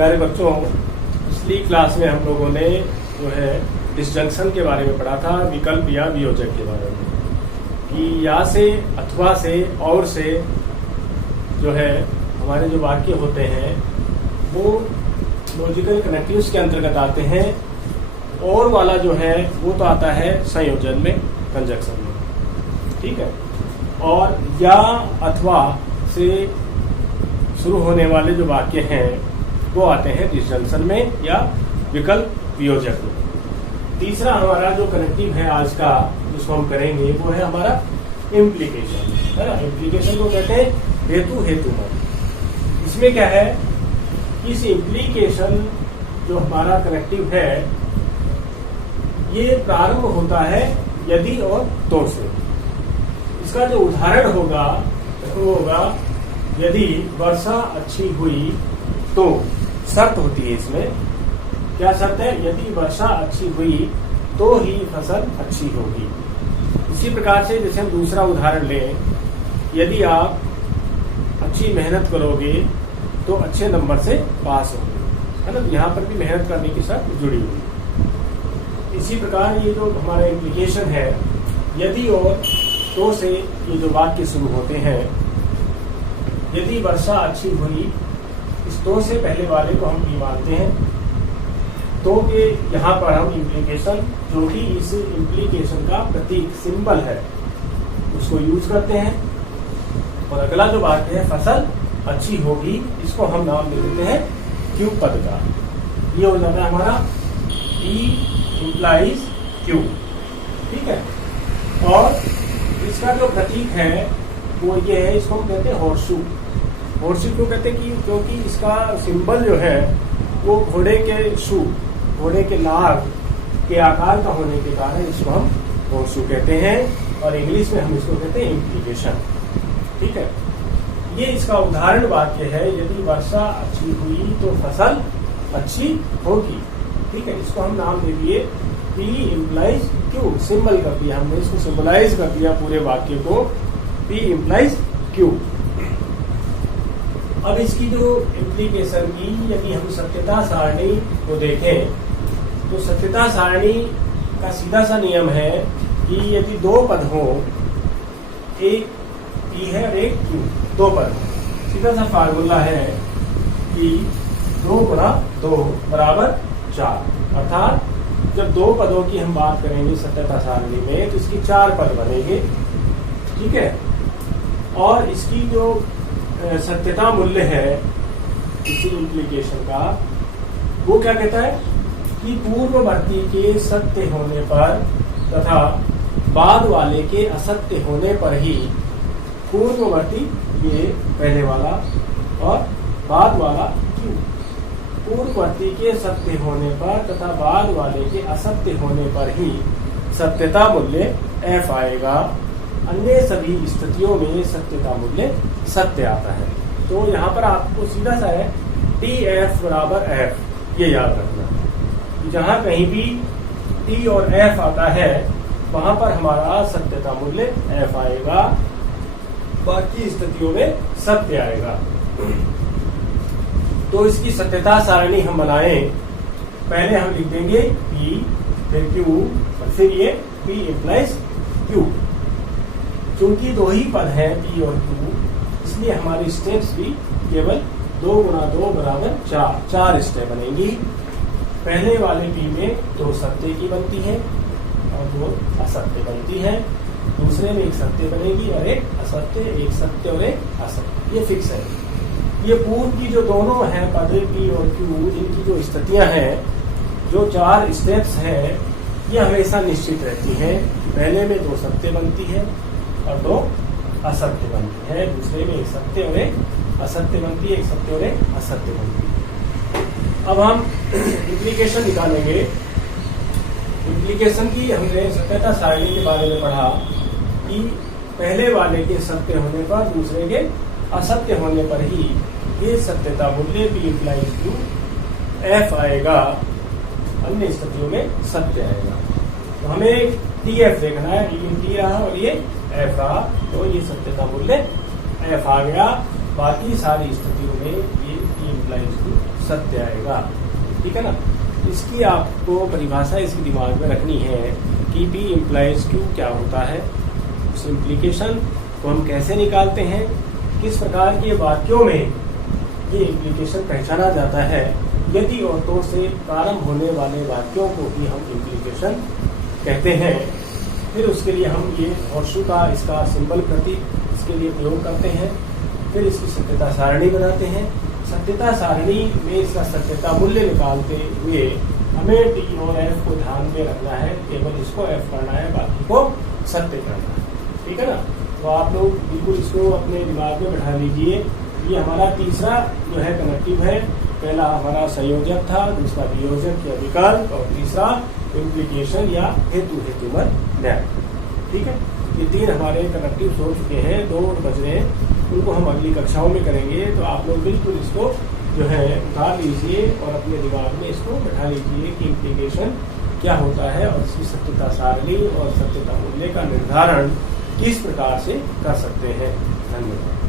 प्यारे बच्चों, पिछली क्लास में हम लोगों ने जो है डिसजंक्शन के बारे में पढ़ा था, विकल्प या वियोजक के बारे में, कि या से, अथवा से, और से जो है हमारे जो वाक्य होते हैं वो लॉजिकल कनेक्टिव्स के अंतर्गत आते हैं। और वाला जो है वो तो आता है संयोजन में, कंजक्शन में, ठीक है। और या अथवा से शुरू होने वाले जो वाक्य हैं वो आते हैं डिसजंक्शन में या विकल्प वियोजक में। तीसरा हमारा जो कनेक्टिव है आज का, जिसको हम करेंगे, वो है हमारा इम्प्लीकेशन, है ना। इम्प्लीकेशन को कहते हैं हेतु हेतुमत। इसमें क्या है, इस इम्प्लीकेशन जो हमारा कनेक्टिव है ये प्रारंभ होता है यदि और तो से। इसका जो उदाहरण होगा वो होगा यदि वर्षा अच्छी हुई तो। शर्त होती है इसमें, क्या शर्त है? यदि वर्षा अच्छी हुई तो ही फसल अच्छी होगी। इसी प्रकार से जैसे हम दूसरा उदाहरण लें, यदि आप अच्छी मेहनत करोगे तो अच्छे नंबर से पास होंगे, है ना। यहाँ पर भी मेहनत करने की शर्त जुड़ी हुई। इसी प्रकार ये जो हमारा इम्प्लीकेशन है, यदि और तो से ये जो वाक्य शुरू होते हैं, यदि वर्षा अच्छी हुई, इस तो से पहले वाले को हम भी मानते हैं, तो के यहाँ पर हम इम्प्लीकेशन, जो कि इस इम्प्लीकेशन का प्रतीक सिंबल है, उसको यूज करते हैं। और अगला जो वाक्य है फसल अच्छी होगी, इसको हम नाम दे देते हैं क्यू पद का। ये हो जाता है हमारा ई इम्प्लाइज क्यू, ठीक है। और इसका जो प्रतीक है वो ये है, इसको हम कहते हैं हॉर्सशू। हॉर्सशू क्यों कहते हैं? कि क्योंकि इसका सिंबल जो है वो घोड़े के शू, घोड़े के नाग के आकार का होने के कारण इसको हम हॉर्सशू कहते हैं। और इंग्लिश में हम इसको कहते हैं इम्प्लीकेशन, ठीक है। ये इसका उदाहरण वाक्य है, यदि वर्षा अच्छी हुई तो फसल अच्छी होगी, ठीक है। इसको हम नाम दे दिए पी इम्प्लाइज क्यू, सिंबल कर दिया हमने, इसको सिंबलाइज कर दिया पूरे वाक्य को, पी इम्प्लाइज क्यू। अब इसकी जो इम्प्लीकेशन की, यदि हम सत्यता सारणी को देखें तो सत्यता सारणी का सीधा सा नियम है कि यदि दो पद हो, एक पी है और एक क्यू, दो पद, सीधा सा फार्मूला है कि 2 गुणा 2 बराबर 4। अर्थात जब दो पदों की हम बात करेंगे सत्यता सारणी में तो इसकी 4 पद बनेंगे, ठीक है। और इसकी जो सत्यता मूल्य है इसी इम्प्लीकेशन का, वो क्या कहता है कि पूर्ववर्ती के सत्य होने पर तथा बाद वाले के असत्य होने पर ही पूर्ववर्ती, ये पहले वाला, और बाद वाला क्यों, पूर्ववर्ती के सत्य होने पर तथा बाद वाले के असत्य होने पर ही सत्यता मूल्य f आएगा। अन्य सभी स्थितियों में सत्यता मूल्य सत्य आता है। तो यहाँ पर आपको सीधा सा है TF बराबर F, ये याद रखना। जहाँ कहीं भी T और F आता है वहां पर हमारा सत्यता मूल्य F आएगा, बाकी स्थितियों में सत्य आएगा। तो इसकी सत्यता सारणी हम बनाएं, पहले हम लिख देंगे P, फिर Q, और फिर ये P इम्प्लाइज Q। चूंकि दो ही पद हैं P और Q, इसलिए हमारी स्टेप्स भी केवल 2 गुणा 2 बराबर 4 स्टेप बनेंगी। पहले वाले P में 2 सत्य की बनती है और 2 असत्य बनती है, दूसरे में एक सत्य बनेगी और एक असत्य, एक सत्य और एक असत्य, ये फिक्स है। ये पूर्व की जो दोनों हैं पद P और Q, इनकी जो स्थितियां हैं, जो 4 स्टेप्स हैं, ये हमेशा निश्चित रहती हैं। पहले में 2 सत्य बनती है और 2 असत्य बनती है, दूसरे में एक सत्य और एक असत्य बनती है, एक सत्य और एक असत्य बनती है। अब हम इम्प्लीकेशन निकालेंगे। इम्प्लीकेशन की हमने सत्यता सारणी के बारे में पढ़ा कि पहले वाले के सत्य होने पर दूसरे के असत्य होने पर ही ये सत्यता मूल्य P इम्प्लाइज Q F आएगा, अन्य स्थितियों में सत्य आएगा। तो हमें TF देखना है, ये T रहा और ये F रहा, तो ये सत्यता मूल्य F आ गया। बाकी सारी स्थितियों में ये इम्प्लाइज टू सत्य आएगा। ठीक है ना। इसकी आपको परिभाषा इसके दिमाग में रखनी है कि P इम्प्लाइज Q क्या होता है, उस इम्प्लीकेशन को हम कैसे निकालते हैं, किस प्रकार के वाक्यों में ये इम्प्लीकेशन पहचाना जाता है। यदि और तो से प्रारंभ होने वाले वाक्यों को भी हम इम्प्लीकेशन कहते हैं। फिर उसके लिए हम ये होर्शू का इसका सिंबल प्रतीक इसके लिए प्रयोग करते हैं। फिर इसकी सत्यता सारणी बनाते हैं। सत्यता सारणी में इसका सत्यता मूल्य निकालते हुए हमें टी और एफ को ध्यान में रखना है। केवल इसको एफ करना है, बाकी को सत्य करना है। ठीक है ना। तो आप लोग बिल्कुल इसको अपने दिमाग में बैठा लीजिए। ये हमारा तीसरा जो है कनेक्टिव है। पहला हमारा संयोजक था, दूसरा वियोजक या विकल्प, और तीसरा इम्प्लीकेशन या हेतु हेतुमत न्याय। ठीक है। ये तीन हमारे कनेक्टिव हो चुके हैं, 2 बज रहे हैं। उनको हम अगली कक्षाओं में करेंगे। तो आप लोग बिल्कुल इसको जो है उतार लीजिए और अपने दिमाग में इसको बैठा लीजिए कि इम्प्लीकेशन क्या होता है और इसकी सत्यता सारणी और सत्यता मूल्य का निर्धारण किस प्रकार से कर सकते हैं। धन्यवाद।